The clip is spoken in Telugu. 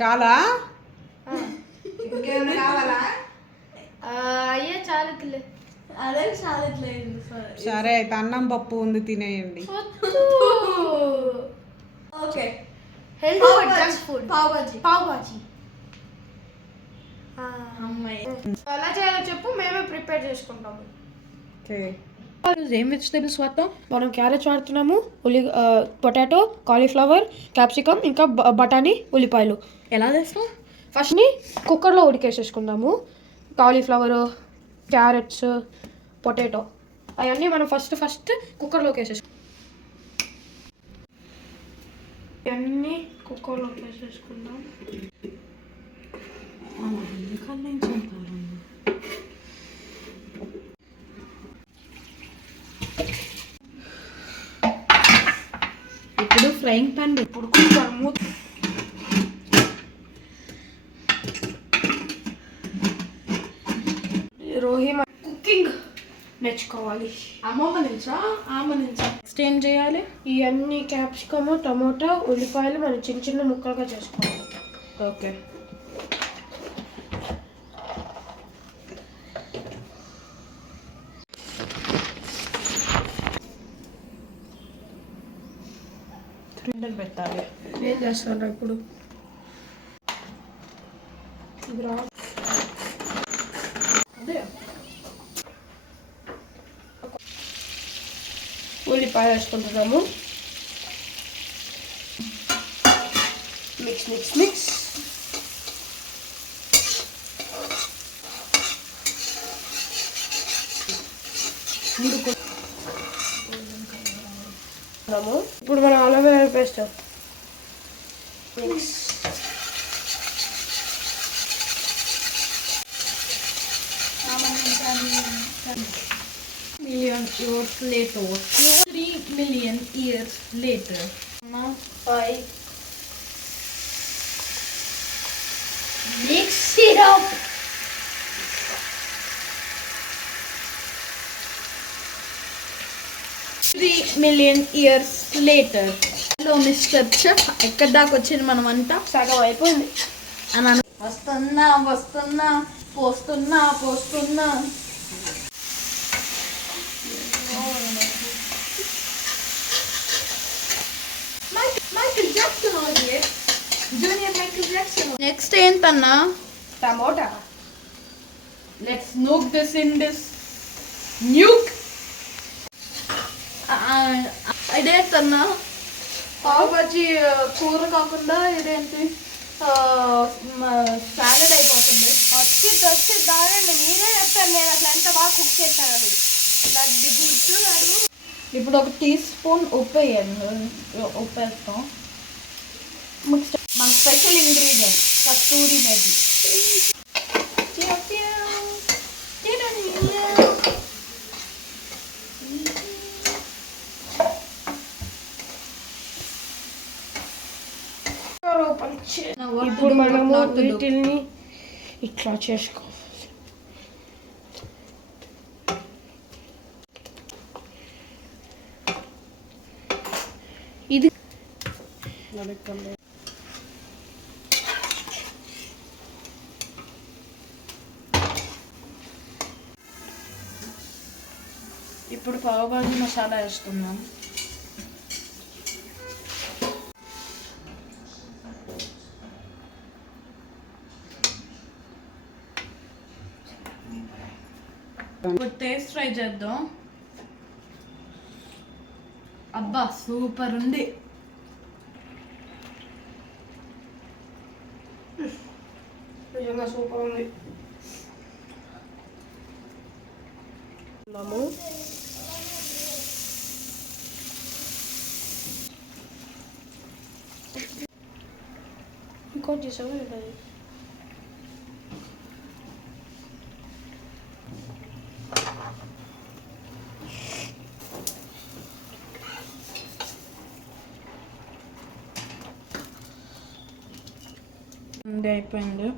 చాలా ఇంకేమైనా కావాలా? అయ్యే చాలట్లే. అదే చాలట్లేదు. సరే అయితే అన్నం పప్పు ఉంది తినేయండి. Okay, healthy junk food. Pav bhaji. అమ్మాయి ఎలా చేయాలో చెప్పు, మేమే ప్రిపేర్ చేసుకుంటాము. ఏం వెజిటేబుల్స్ వాడతాం? మనం క్యారెట్స్ వాడుతున్నాము, పొటాటో, కాలీఫ్లవర్, క్యాప్సికమ్, ఇంకా బఠానీ, ఉల్లిపాయలు. ఎలా చేస్తాం? ఫస్ట్ని కుక్కర్లో ఉడికేసేసుకుందాము. కాలీఫ్లవరు, క్యారెట్స్, పొటాటో అవన్నీ మనం ఫస్ట్ కుక్కర్లోకి వేసేసుకుందాం. ఇవన్నీ కుక్కర్లోకి వేసేసుకుందాం. ఇప్పుడు ఫ్రైయింగ్ పాన్ ఉడుకుతాము. రోహిమ కుకింగ్ నేర్చుకోవాలి. అమ్మమ్మ నుంచా ఆమె నుంచా? నెక్స్ట్ ఏం చేయాలి? ఇవన్నీ క్యాప్సికమ్, టమోటా, ఉల్లిపాయలు మనం చిన్న చిన్న ముక్కలుగా చేసుకోవాలి. ఓకే. పెట్టాలి. ఏం చేస్తాను ఇప్పుడు? ఉల్లిపాయ వేసుకుంటున్నాము. Mix mix mix. ఇప్పుడు మనం aloe vera paste mix. Million years later. 3 million years later. 5 mix it up. million years later. Hello mister chef, ఎక్కడి దాకా వచ్చింది మనం అంతా? సగం అయిపోయింది. అని వస్తున్నా పోస్తున్నా. Michael Jackson junior Michael Jackson. Next ఏంటన్నా? Tomato. Let's nuke this in this nuke. ఇదేంటన్నా? పావు బజ్జీ కూర కాకుండా ఇదేంటి సాలెడ్ అయిపోతుంది. వచ్చి దానండి, మీరే చెప్తారు నేను అసలు ఎంత బాగా కుక్ చేస్తానని. ఇప్పుడు 1 టీ స్పూన్ ఉప్పు వేయండి. ఉప్పు వేస్తాం. మన స్పెషల్ ఇంగ్రీడియంట్ కస్తూరి మేతి. ఇప్పుడు మనము వీటిల్ని ఇట్లా చేసుకోవాలి. ఇది ఇప్పుడు పావు భాజీ మసాలా వేస్తున్నాం. ఇప్పుడు టేస్ట్ ట్రై చేద్దాం. అబ్బా సూపర్ ఉంది. నిజంగా సూపర్ ఉంది. ఇంకోటి చేసాము. అయిపోయింది.